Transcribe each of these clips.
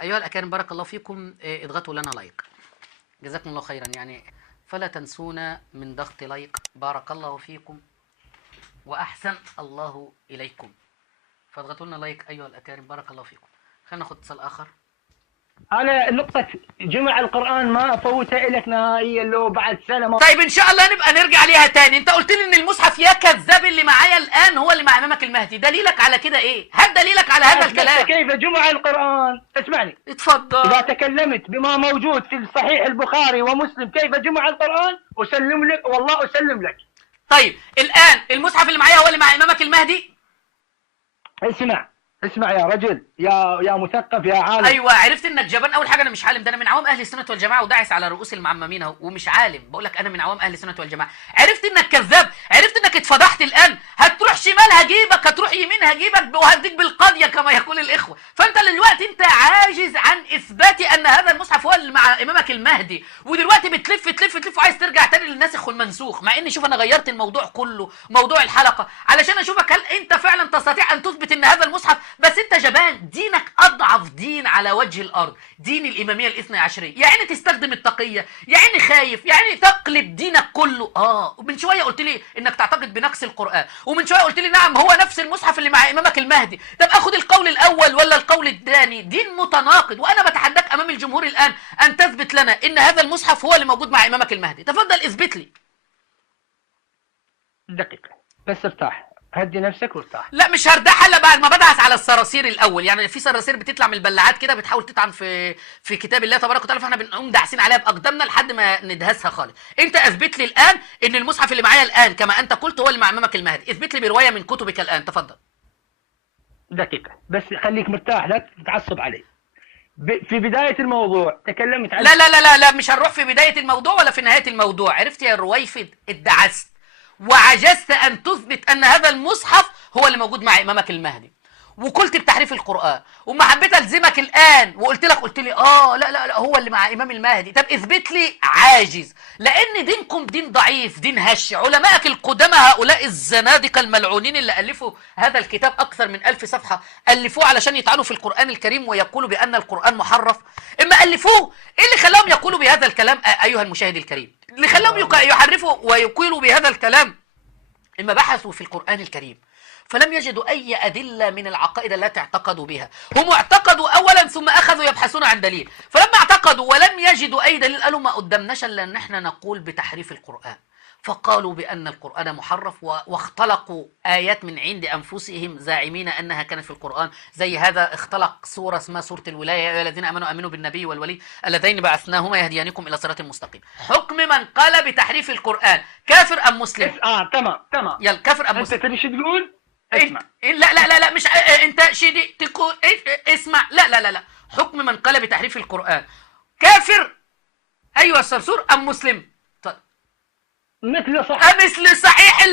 أيها الأكارم بارك الله فيكم، اضغطوا لنا لايك، جزاكم الله خيرا. يعني فلا تنسونا من ضغط لايك، بارك الله فيكم وأحسن الله إليكم. فاضغطوا لنا لايك أيها الأكارم بارك الله فيكم. خلينا ناخد اتصال آخر. انا نقطة جمع القرآن ما افوتها لك نهائيا لو بعد سنة ما. طيب ان شاء الله نبقى نرجع ليها تاني. انت قلت لي ان المصحف يا كذاب اللي معايا الان هو اللي مع امامك المهدي، دليلك على كده ايه؟ هات دليلك على هذا الكلام. كيف جمع القرآن؟ اسمعني، اتفضل. اذا تكلمت بما موجود في صحيح البخاري ومسلم كيف جمع القرآن اسلم لك، والله اسلم لك. طيب الان المصحف اللي معايا هو اللي مع امامك المهدي؟ اسمع يا رجل، يا مثقف يا عالم. ايوه عرفت انك جبان. اول حاجه انا مش عالم، ده انا من عوام اهل السنه والجماعه وداعس على رؤوس المعممين اهو، ومش عالم. بقول لك انا من عوام اهل السنه والجماعه. عرفت انك كذاب، عرفت انك اتفضحت. الان هتروح شمال هجيبك، هتروح يمين هجيبك، وهديك بالقاضيه كما يقول الاخوه. فانت دلوقتي انت عاجز عن اثبات ان هذا المصحف هو اللي مع امامك المهدي، ودلوقتي بتلف تلف تلف وعايز ترجع تاني للناسخ والمنسوخ. مع ان شوف انا غيرت الموضوع كله، موضوع الحلقه، علشان اشوفك هل انت فعلا تستطيع ان تثبت ان هذا المصحف. بس انت جبان. دينك اضعف دين على وجه الارض، دين الاماميه الاثنى عشريه. يعني تستخدم التقيه، يعني خايف، يعني تقلب دينك كله. ومن شويه قلت لي انك تعتقد بنقص القران، ومن شويه قلت لي نعم هو نفس المصحف اللي مع امامك المهدي. طب اخد القول الاول ولا القول الثاني؟ دين متناقض. وانا بتحداك امام الجمهور الان ان تثبت لنا ان هذا المصحف هو اللي موجود مع امامك المهدي. تفضل اثبت لي. دقيقة بس ارتاح، هدي نفسك وارتاح. لا مش هردح الا بعد ما بدعس على الصراصير الاول. يعني في صراصير بتطلع من البلاعات كده بتحاول تطعن في كتاب الله تبارك وتعالى، فاحنا بنقوم داعسين عليها باقدامنا لحد ما ندهسها خالص. انت اثبت لي الان ان المصحف اللي معايا الان كما انت قلت هو اللي مع امامك المهدي. اثبت لي بروايه من كتبك الان. تفضل. دقيقة بس خليك مرتاح، لا تتعصب علي. في بداية الموضوع تكلمت عن لا لا لا لا لا مش هنروح في بدايه الموضوع ولا في نهايه الموضوع. عرفت يا رويفد؟ ادعست وعجزت ان تثبت ان هذا المصحف هو اللي موجود مع امامك المهدي، وقلت بتحريف القرآن، وما حبيت الزمك الان وقلت لك، قلت لي لا لا لا هو اللي مع امام المهدي. طب اثبت لي. عاجز، لان دينكم دين ضعيف، دين هش. علمائك القدامى هؤلاء الزنادقه الملعونين اللي الفوا هذا الكتاب اكثر من 1000 صفحه، الفوه علشان يطعنوا في القرآن الكريم ويقولوا بان القرآن محرف. اما الفوه ايه اللي خلاهم يقولوا بهذا الكلام ايها المشاهد الكريم؟ اللي خلاهم يحرفوا ويقولوا بهذا الكلام اما بحثوا في القرآن الكريم فلم يجدوا أي أدلة من العقائد التي اعتقدوا بها. هم اعتقدوا أولا ثم أخذوا يبحثون عن دليل، فلما اعتقدوا ولم يجدوا أي دليل قالوا ما قدمناش إلا أن احنا نقول بتحريف القرآن. فقالوا بأن القرآن محرف واختلقوا آيات من عند أنفسهم زاعمين أنها كانت في القرآن. زي هذا اختلق سورة اسمها سورة الولاية، يا أيها الذين آمنوا آمنوا بالنبي والولي اللذين بعثناهما يهديانكم إلى صراط مستقيم. حكم من قال بتحريف القرآن كافر أم مسلم؟ تمام يلا كافر أم مسلم؟ أنت تبي شو تقول؟ اسمع. لا لا لا لا مش انت شيدي تقول اسمع. لا لا لا لا حكم من قال بتحريف القرآن كافر ايوه الصرصور ام مسلم؟ مثل صحيح. مثل صحيح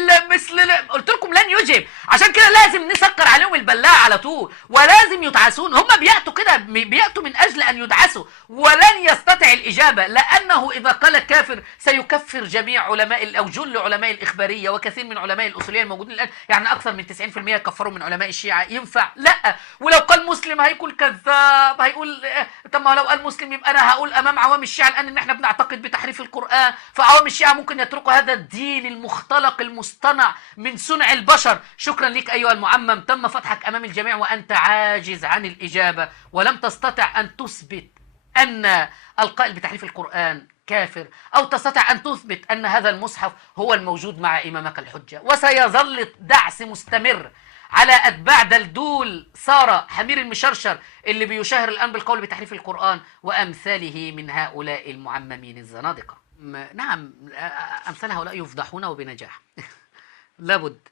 قلت لكم لن يجب. عشان كده لازم نسكر عليهم البلاعه على طول ولازم يدعسون. هم بيأتوا كده، بيأتوا من اجل ان يدعسوا ولن يستطيع الاجابه، لانه اذا قال كافر سيكفر جميع علماء او جل علماء الاخباريه وكثير من علماء الاصوليه الموجودين الان. يعني اكثر من 90% كفروا من علماء الشيعه. ينفع؟ لا. ولو قال مسلم هيقول كذاب، هيقول طب ما لو قال مسلم يبقى انا هقول امام عوام الشيعه الان ان احنا بنعتقد بتحريف القرآن، فعوام الشيعه ممكن يتركوا هذا الدين المختلق المصطنع من صنع البشر. شكرا لك أيها المعمم، تم فتحك أمام الجميع وأنت عاجز عن الإجابة ولم تستطع أن تثبت أن القائل بتحريف القرآن كافر، أو تستطيع أن تثبت أن هذا المصحف هو الموجود مع إمامك الحجة. وسيظل دعس مستمر على أتباع دلدول سارة حمير المشرشر اللي بيشهر الآن بالقول بتحريف القرآن وأمثاله من هؤلاء المعممين الزنادقة. نعم أمثال هؤلاء يفضحون وبنجاح. لابد